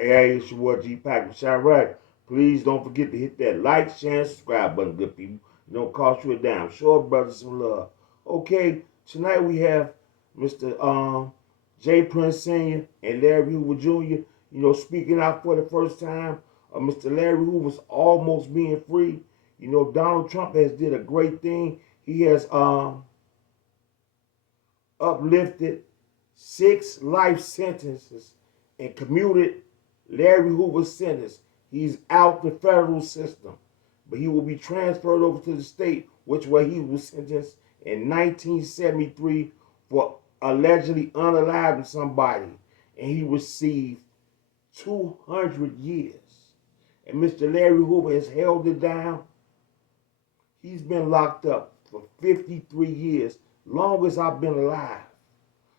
Hey, it's your boy Gpac. Shine right. Please don't forget to hit that like, share, and subscribe button, good people. It don't cost you a dime. Show our brothers some love. Okay, tonight we have Mr. J. Prince Sr. and Larry Hoover Jr. Speaking out for the first time. Mr. Larry Hoover's almost being free. Donald Trump has did a great thing. He has uplifted 6 life sentences and commuted Larry Hoover's sentence. He's out the federal system, but he will be transferred over to the state, which where he was sentenced in 1973 for allegedly unaliving somebody, and he received 200 years. And Mr. Larry Hoover has held it down. He's been locked up for 53 years, longest I've been alive.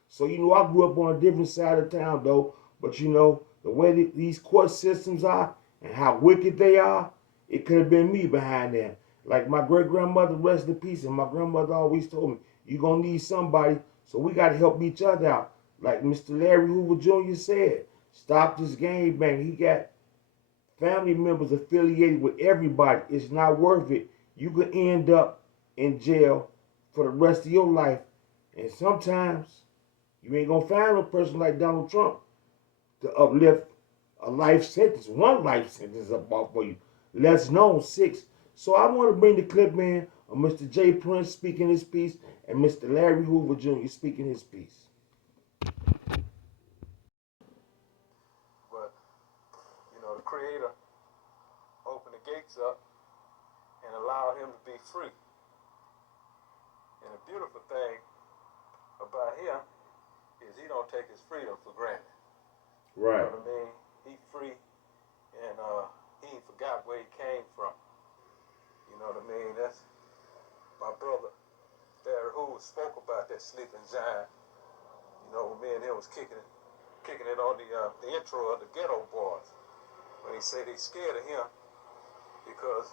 So, I grew up on a different side of town, though. But, the way these court systems are and how wicked they are, it could have been me behind them. Like my great-grandmother, rest in peace, and my grandmother always told me, you're going to need somebody, so we got to help each other out. Like Mr. Larry Hoover Jr. said, stop this game bang. He got family members affiliated with everybody. It's not worth it. You could end up in jail for the rest of your life. And sometimes you ain't gonna find a person like Donald Trump to uplift a life sentence, one life sentence about for you. Less known, 6. So I want to bring the clip in of Mr. J. Prince speaking his piece and Mr. Larry Hoover Jr. speaking his piece. But, the Creator opened the gates up and allowed him to be free. And the beautiful thing about him is he don't take his freedom for granted. Right. You know what I mean? He free, and he ain't forgot where he came from. You know what I mean? That's my brother Larry Hoover spoke about that sleeping giant. When me and him was kicking it on the intro of the Ghetto Boys. When he said he's scared of him because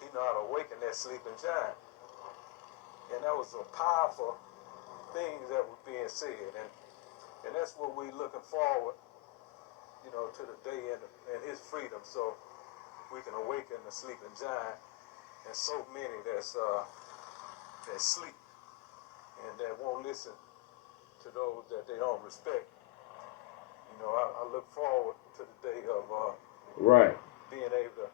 he know how to awaken that sleeping giant. And that was a powerful thing that was being said. And that's what we looking forward, to the day and his freedom, so we can awaken the sleeping giant and so many that sleep and that won't listen to those that they don't respect. I look forward to the day of right. being able to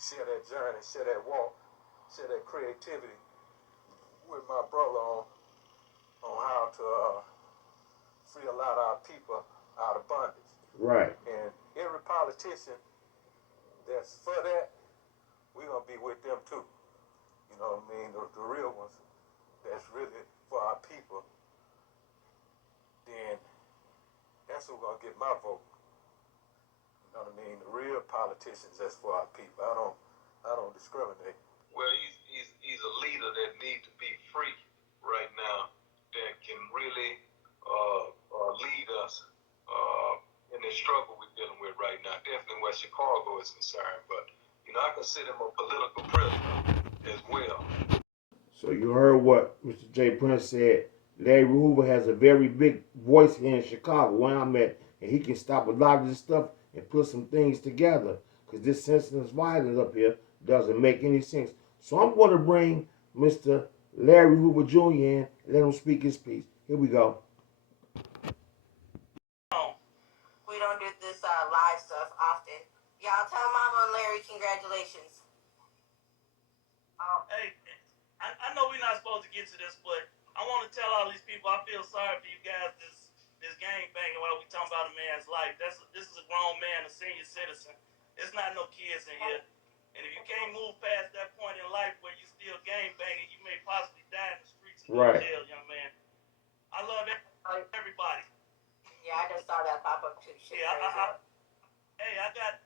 share that journey, share that walk, share that creativity with my brother on how to free a lot of our people out of bondage. Right. And every politician that's for that, we're going to be with them too. You know what I mean? The real ones that's really for our people, then that's who's going to get my vote. You know what I mean? The real politicians that's for our people. I don't discriminate. Well, he's a leader that needs to be free right now, that can really lead us in this struggle we're dealing with right now. Definitely where Chicago is concerned, but I consider him a political prisoner as well. So you heard what Mr. J. Prince said. Larry Hoover has a very big voice here in Chicago, where I'm at, and he can stop a lot of this stuff and put some things together. Because this senseless violence up here doesn't make any sense. So I'm going to bring Mr. Larry Hoover Jr. in and let him speak his piece. Here we go. We don't do this live stuff often. Y'all tell Mama and Larry congratulations. Hey, I know we're not supposed to get to this, but I want to tell all these people I feel sorry for you guys. This gang banging while we talking about a man's life. This is a grown man, a senior citizen. There's not no kids in here. And if you can't move past that point in life where you still gang banging, you may possibly die in the streets and go to jail, young man. I love everybody. Yeah, I just saw that pop up too. Shit, hey, I got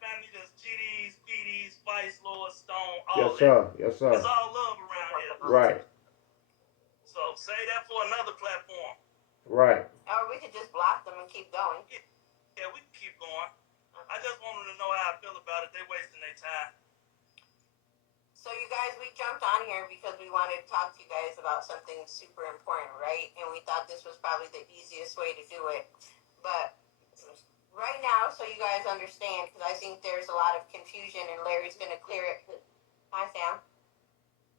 family that's GDs, PDs, Vice Lord, Stone, all Yes, that. sir. Yes, sir. It's all love around here. Right. So say that for another platform. Right. Or we could just block them and keep going. Yeah, we can keep going. I just want them to know how I feel about it. They're wasting their time. So you guys, we jumped on here because we wanted to talk to you guys about something super important, right? And we thought this was probably the easiest way to do it. But so you guys understand, because I think there's a lot of confusion, and Larry's going to clear it. Hi, Sam.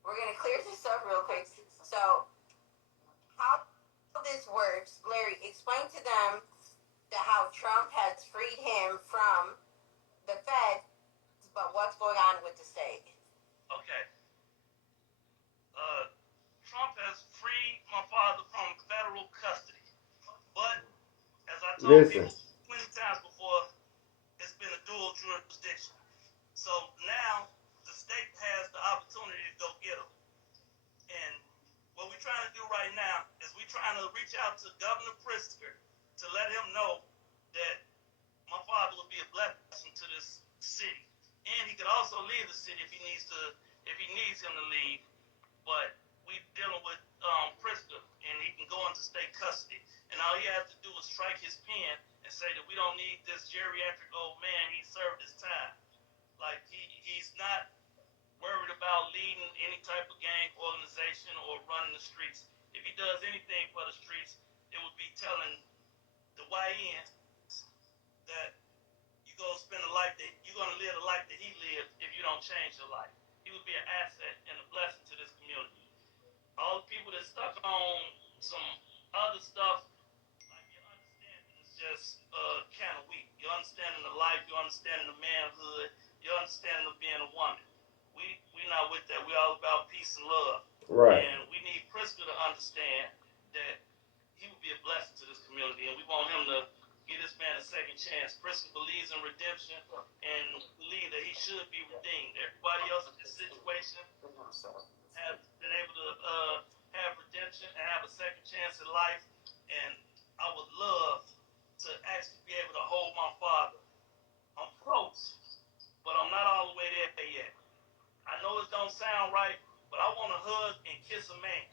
We're going to clear this up real quick. So, how this works, Larry, explain to them how Trump has freed him from the Fed, but what's going on with the state? Okay. Trump has freed my father from federal custody. But, as I told Listen. people 20 times before, it's been a dual jurisdiction. So now the state has the opportunity to go get him. And what we're trying to do right now is we're trying to reach out to Governor Pritzker to let him know that my father will be a blessing to this city. And he could also leave the city if he needs him to leave. But we dealing with Pritzker, and he can go into state custody. And all he has to do is strike his pen and say that we don't need this geriatric old man. He served his time. Like he's not worried about leading any type of gang organization or running the streets. If he does anything for the streets, it would be telling the YNs that you're gonna live the life that he lived if you don't change your life. He would be an asset and a blessing to this community. All the people that stuck on some other stuff, like your understanding is just kind of weak. Your understanding of life, your understanding of manhood, your understanding of being a woman. We not with that. We all about peace and love. Right. And we need Pritzker to understand that he would be a blessing to this community, and we want him to give this man a second chance. Pritzker believes in redemption and believe that he should be redeemed. Everybody else in this situation has been able to have redemption and have a second chance in life, and I would love to actually be able to hold my father. I'm close, but I'm not all the way there yet. I know it don't sound right, but I want to hug and kiss a man.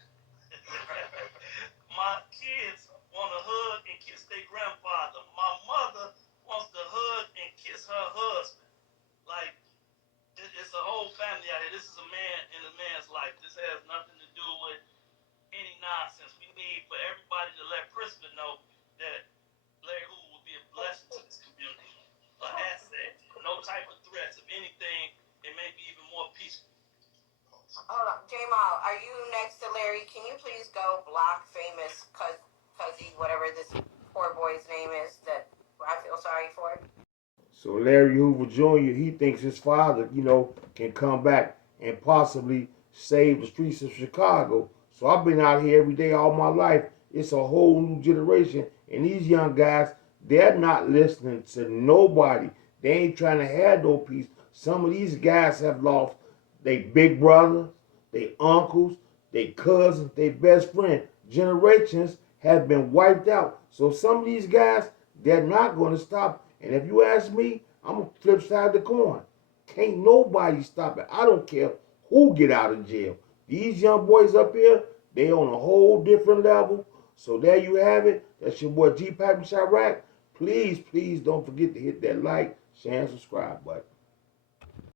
My kids want to hug and kiss their grandfather. My mother wants to hug and kiss her husband. Like, it's a whole family out here. This is a man in a man's life. This has nothing to do with any nonsense. We need for everybody to let Pritzker know that Larry Hoover will be a blessing to this community, an asset, no type of threats. If anything, it may be even more peaceful. Hold on, Jamal, are you next to Larry? Can you please go block famous Cuzzy, whatever this poor boy's name is that I feel sorry for? So Larry Hoover Jr., he thinks his father, can come back and possibly save the streets of Chicago. So I've been out here every day all my life. It's a whole new generation. And these young guys, they're not listening to nobody. They ain't trying to have no peace. Some of these guys have lost their big brothers, their uncles, their cousins, their best friend. Generations have been wiped out. So some of these guys, they're not going to stop. And if you ask me, I'm going to flip side of the coin. Can't nobody stop it. I don't care who get out of jail. These young boys up here, they on a whole different level. So there you have it. That's your boy Gpac and Chirac. Please, please don't forget to hit that like, share, and subscribe button.